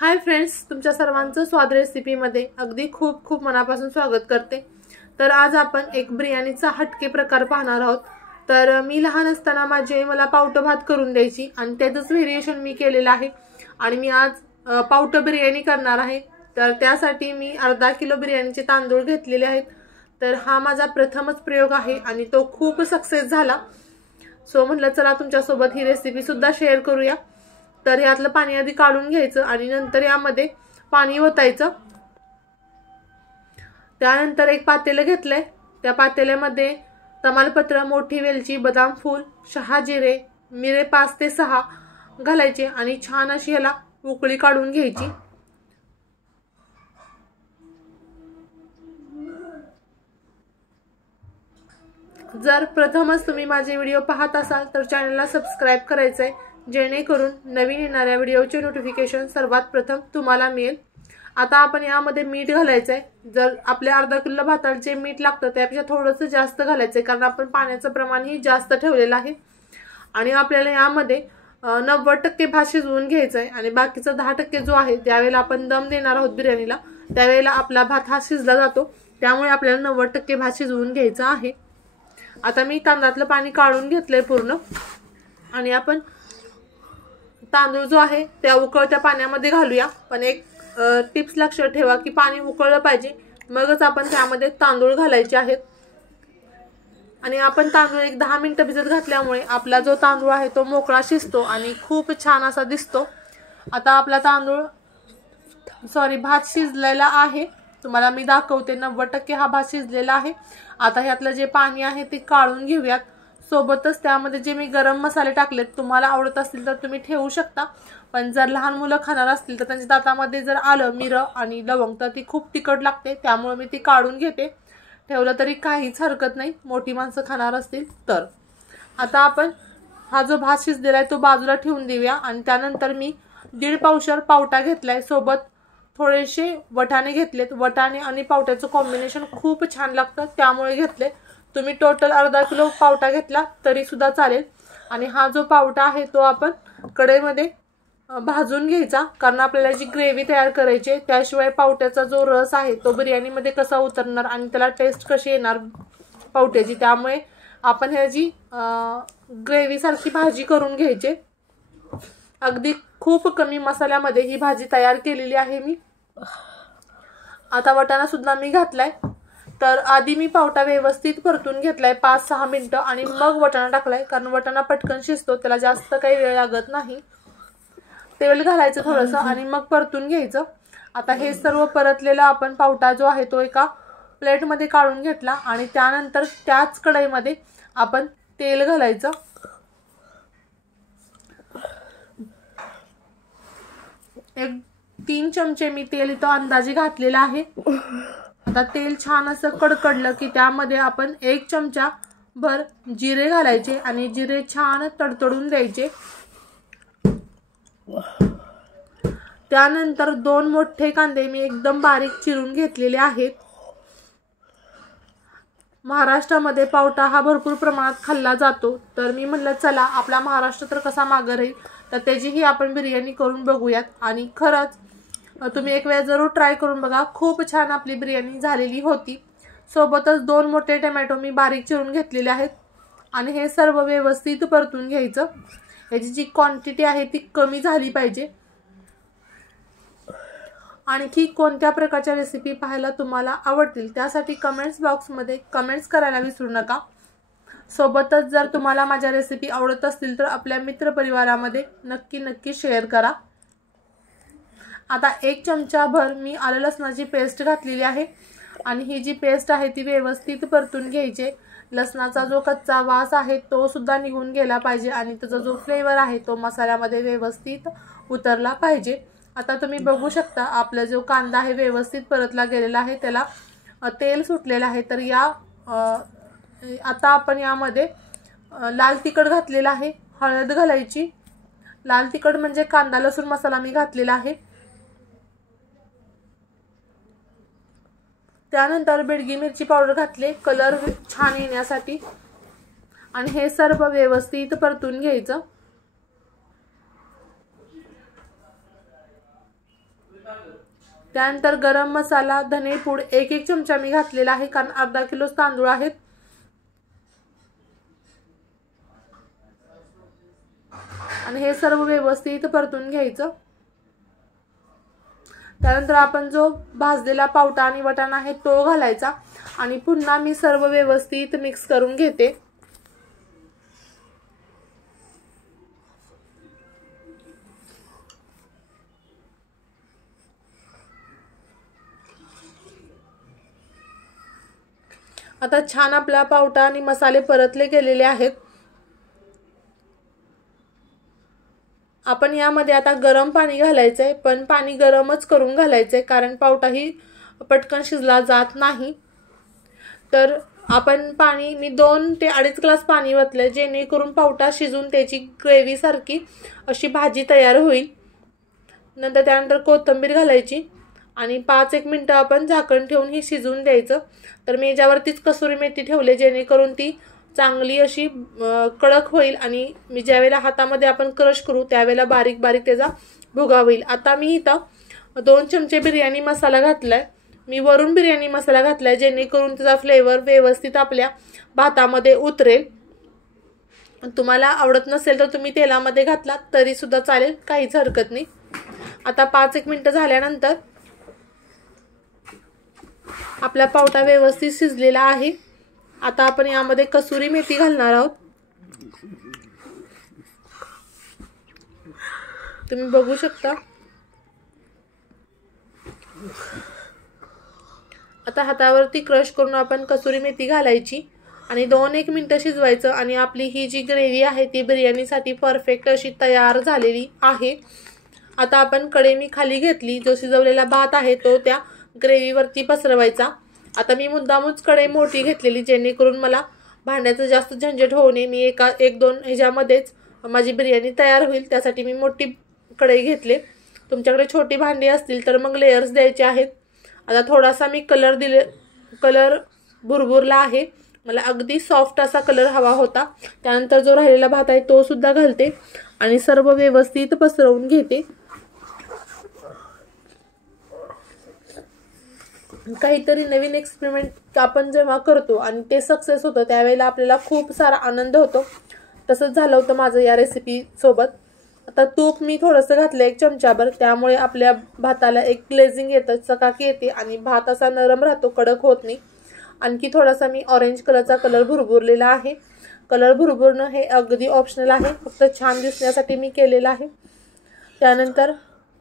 Hi friends, तुमच्या सर्वांचं स्वाद रेसिपीमध्ये अगदी खूप खूप मनापासून स्वागत करते। तर आज आपण एक बिर्याणीचा हटके प्रकार पाहणार आहोत। तर मी लहान असताना मला पावटा भात करून द्यायची आणि त्याचंच व्हेरिएशन मी केलेलं आहे आणि मी आज पावटा बिर्याणी करणार आहे। तर त्यासाठी मी अर्धा किलो बिर्याणीचे तांदूळ घेतलेले आहेत। तर हा माझा प्रथमच प्रयोग आहे आणि तो खूप सक्सेस झाला। सो म्हटलं चला तुमच्यासोबत ही रेसिपी सुद्धा शेअर करूया। तर यातलं पाणी आधी काढून घ्यायचं आणि नंतर यामध्ये पाणी ओतायचं। त्यानंतर एक पातेलं घेतलंय, त्या पातेल्यामध्ये तमालपत्र, मोठी वेलची, बदाम फूल, शहाजिरे, मिरे 5 ते 6 घालायचे आणि छान अशी याला उकळी काढून घ्यायची। जर प्रथमच तुम्ही माझे व्हिडिओ पाहत असाल तर चॅनलला सबस्क्राइब करायचं आहे, जेणेकरून नवीन येणाऱ्या व्हिडिओचे नोटिफिकेशन सर्वात प्रथम तुम्हाला मिळेल। आता आपण यामध्ये मीठ घालायचं आहे। जर आपल्या अर्धा किलो भाताला जे मीठ लागतं त्यापेक्षा थोडंसं जास्त घालायचं आहे, कारण आपण पाण्याचं प्रमाणही जास्त ठेवलेलं आहे आणि आपल्याला यामध्ये 90% भात शिजवून घ्यायचा आहे आणि बाकीचा 10% जो आहे त्यावेळेला आपण दम देणार आहोत बिर्याणीला, त्यावेळेला आपला भात हा शिजला जातो, त्यामुळे आपल्याला 90% भात शिजवून घ्यायचा आहे। आता मी तांदळातलं पाणी काढून घेतलंय पूर्ण आणि आपण तांदूळ जो आहे त्या उकळत्या पाण्यामध्ये घालूया। पण एक टिप्स लक्षात ठेवा की पाणी उकळलं पाहिजे, मगच आपण त्यामध्ये तांदूळ घालायचे आहेत। आणि आपण तांदूळ एक 10 मिनिटं भिजत घातल्यामुळे आपला जो तांदूळ आहे तो मोकळा शिजतो आणि खूप छान असा दिसतो। आता आपला भात शिजलेला आहे, तुम्हाला मी दाखवते। 90% हा भात शिजलेला आहे। आता ह्यातलं जे पाणी आहे ते काढून घेऊयात। सोबतच त्यामध्ये जे मी गरम मसाले टाकलेत, तुम्हाला आवडत असतील तर तुम्ही ठेवू शकता, पण जर लहान मुलं खाणार असतील तर त्यांच्या दातामध्ये जर आलं मिरं आणि लवंग तर ती खूप तिखट लागते, त्यामुळे मी ती काढून घेते। ठेवलं तरी काहीच हरकत नाही, मोठी माणसं खाणार असतील तर। आता आपण हा जो भात शिजलेला आहे तो बाजूला ठेवून देऊया आणि त्यानंतर मी 1.5 पावशर पावटा घेतलाय, सोबत थोडेसे वटाणे घेतलेत। वटाणे आणि पावट्याचं कॉम्बिनेशन खूप छान लागतं, त्यामुळे घेतले। तुम्ही टोटल अर्धा किलो पावटा घेतला तरी सुद्धा चालेल। आणि हा जो पावटा आहे तो आपण कढईमध्ये भाजून घ्यायचा, कारण आपल्याला जी ग्रेव्ही तयार करायची आहे, त्याशिवाय पावट्याचा जो रस आहे तो बिर्याणीमध्ये कसा उतरणार आणि त्याला टेस्ट कशी येणार पावट्याची, त्यामुळे आपण ह्याची ग्रेव्ही सारखी भाजी करून घ्यायची। अगदी खूप कमी मसाल्यामध्ये ही भाजी तयार केलेली आहे मी। आता वटाणा सुद्धा मी घातलाय। तर आधी मी पावटा व्यवस्थित परतून घेतलाय 5-6 मिनिटं आणि मग वटाणा टाकलाय, कारण वटाणा पटकन शिजतो, त्याला जास्त काही वेळ लागत नाही। तेल घालायचं थोडंसं आणि मग परतून घ्यायचं। आता हे सर्व परतलेला आपण पावटा जो आहे तो एका प्लेटमध्ये काढून घेतला आणि त्यानंतर त्याच कढईमध्ये आपण तेल घालायचं। एक 3 चमचे मी तेल इथं अंदाजे घातलेला आहे। आता तेल छान असं कडकडलं की त्यामध्ये आपण 1 चमचा भर जिरे घालायचे आणि जिरे छान तडतडून द्यायचे। त्यानंतर 2 मोठे कांदे मी एकदम बारीक चिरून घेतलेले आहेत। महाराष्ट्रामध्ये पावटा हा भरपूर प्रमाणात खाल्ला जातो, तर मी म्हटलं चला आपला महाराष्ट्र तर कसा मागे राहील, तर त्याचीही आपण बिर्याणी करून बघूयात। आणि खरंच तुम्ही एक वेळ जरूर ट्राय करून बघा, खूप छान आपली बिर्याणी झालेली होती। सोबतच 2 मोठे टोमॅटो मी बारीक चिरून घेतलेले आहेत आणि हे सर्व व्यवस्थित परतून घ्यायचं। याची जी क्वांटिटी आहे ती कमी झाली पाहिजे। आणखी कोणत्या प्रकारच्या रेसिपी पाहायला तुम्हाला आवडतील त्यासाठी कमेंट्स बॉक्समध्ये कमेंट्स करायला विसरू नका। सोबतच जर तुम्हाला माझ्या रेसिपी आवडत असतील तर आपल्या मित्रपरिवारामध्ये नक्की शेअर करा। आता 1 चमचा भर मी आलं लसणाची पेस्ट घातलेली आहे आणि ही जी पेस्ट आहे ती व्यवस्थित परतून घ्यायची। लसणाचा जो कच्चा वास आहे तो सुद्धा निघून गेला पाहिजे आणि त्याचा जो फ्लेवर आहे तो मसाल्यामध्ये व्यवस्थित उतरला पाहिजे। आता तुम्ही बघू शकता आपला जो कांदा आहे व्यवस्थित परतला गेलेला आहे, त्याला तेल सुटलेलं आहे। तर आता आपण यामध्ये लाल तिखट घातलेला आहे, हळद घालायची। लाल तिखट म्हणजे कांदा लसूण मसाला मी घातलेला आहे। त्यानंतर बेडगी मिरची पावडर घातले कलर छान येण्यासाठी आणि हे सर्व व्यवस्थित परतून घ्यायचं। त्यानंतर गरम मसाला, धनेपूड 1 चमचा मी घातलेला आहे, कारण अर्धा किलो तांदूळ आहेत. आणि हे सर्व व्यवस्थित परतून घ्यायचं. त्यानंतर आपण जो भाजलेला पावटा आणि वाटाणा आहे तो घालायचा आणि पुन्हा मी सर्व व्यवस्थित मिक्स करून घेते. आता छान आपला पावटा आणि मसाले परतले गेलेले आहेत. आपण यामध्ये आता गरम पाणी घालायचंय, पण पाणी गरमच करून घालायचंय, कारण पावटाही पटकन शिजला जात नाही. तर आपण पाणी मी 2 ते 2.5 ग्लास पाणी ओतले, जेणेकरून पावटा शिजून त्याची ग्रेव्ही सारखी अशी भाजी तयार होईल. नंतर त्यानंतर कोथिंबीर घालायची आणि 5-1 मिनिटं आपण झाकण ठेवून ही शिजवून द्यायचं. तर मी याच्यावरतीच कसुरी मेथी ठेवले, जेणेकरून ती चांगली अशी कडक होईल आणि मी ज्यावेळेला हातामध्ये आपण क्रश करू त्यावेळेला बारीक बारीक त्याचा भुगा होईल. आता मी इथं 2 चमचे बिर्याणी मसाला घातलाय. मी वरून बिर्याणी मसाला घातलाय, जेणेकरून त्याचा फ्लेवर व्यवस्थित आपल्या भातामध्ये उतरेल. तुम्हाला आवडत नसेल तर तुम्ही तेलामध्ये घातला तरी सुद्धा चालेल, काहीच हरकत नाही. आता 5-1 मिनिटं झाल्यानंतर आपला पावटा व्यवस्थित शिजलेला आहे. आता आपण यामध्ये कसुरी मेथी घालणार आहोत. तुम्ही बघू शकता. आता हातावरती क्रश करून आपण कसुरी मेथी घालायची आणि 2-1 मिनिटं शिजवायचं आणि आपली ही जी ग्रेव्ही आहे ती बिर्याणीसाठी परफेक्ट अशी तयार झालेली आहे. आता आपण कढई मी खाली घेतली, जो शिजवलेला भात आहे तो त्या ग्रेव्हीवरती पसरवायचा. आता मी मुद्दामच कढई मोठी घेतलेली, जेणेकरून मला भांड्याचं जास्त झंझट होऊ नये. मी 1-2 ह्याच्यामध्येच माझी बिर्याणी तयार होईल, त्यासाठी मी मोठी कढई घेतले. तुमच्याकडे छोटी भांडी असतील तर मग लेयर्स द्यायचे आहेत. आता थोडासा मी कलर भुरभुरला आहे, मला अगदी सॉफ्ट असा कलर हवा होता. त्यानंतर जो राहिलेला भात आहे तो सुद्धा घालते आणि सर्व व्यवस्थित पसरवून घेते. काहीतरी नवीन एक्सपेरिमेंट आपण जेव्हा करतो आणि ते सक्सेस होतं त्यावेळेला आपल्याला खूप सारा आनंद होतो. तसंच झालं होतं माझं या रेसिपी सोबत. आता तूप मी थोडंसं घातलं 1 चमचाभर, त्यामुळे आपल्या भाताला एक ग्लेझिंग येतं, चकाकी येते आणि भात असा नरम राहतो, कडक होत नाही. आणखी थोडासा मी ऑरेंज कलरचा कलर भुरभुरलेला आहे. कलर भुरभुरणं हे अगदी ऑप्शनल आहे, फक्त छान दिसण्यासाठी मी केलेलं आहे. त्यानंतर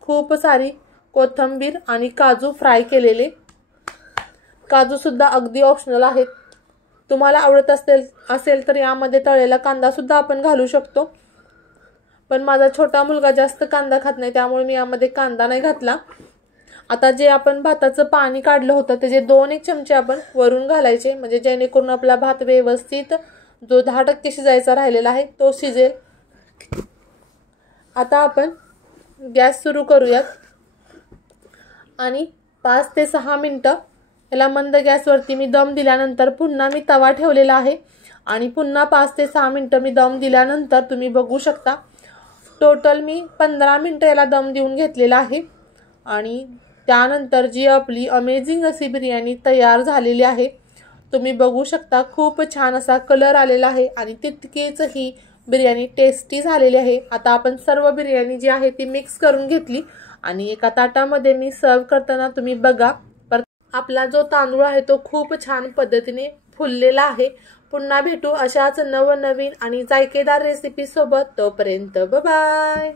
खूप सारी कोथिंबीर आणि काजू फ्राय केलेले. काजू सुद्धा अगदी ऑप्शनल आहेत. तुम्हाला आवडत असेल तर यामध्ये तळलेला कांदा सुद्धा आपण घालू शकतो, पण माझा छोटा मुलगा जास्त कांदा खात नाही, त्यामुळे मी यामध्ये कांदा नाही घातला. आता जे आपण भाताचं पाणी काढलं होतं त्याचे 2-1 चमचे आपण वरून घालायचे, म्हणजे जेणेकरून आपला भात व्यवस्थित जो 10% शिजायचा राहिलेला आहे तो शिजेल. आता आपण गॅस सुरू करूयात आणि 5 ते 6 मिनिटं याला मंद गॅसवरती मी दम दिल्यानंतर पुन्हा मी तवा ठेवलेला आहे आणि पुन्हा 5 ते 6 मिनिटं मी दम दिल्यानंतर तुम्ही बघू शकता टोटल मी 15 मिनिटं याला दम देऊन घेतलेला आहे. आणि त्यानंतर जी आपली अमेझिंग अशी बिर्याणी तयार झालेली आहे. तुम्ही बघू शकता खूप छान असा कलर आलेला आहे आणि तितकीच ही बिर्याणी टेस्टी झालेली आहे. आता आपण सर्व बिर्याणी जी आहे ती मिक्स करून घेतली आणि एका ताटामध्ये मी सर्व करताना तुम्ही बघा आपला जो तांदूळ आहे तो खूप छान पद्धतीने फुललेला आहे. पुन्हा भेटू अशाच नवनवीन आणि जायकेदार रेसिपी सोबत. तोपर्यंत बाय बाय.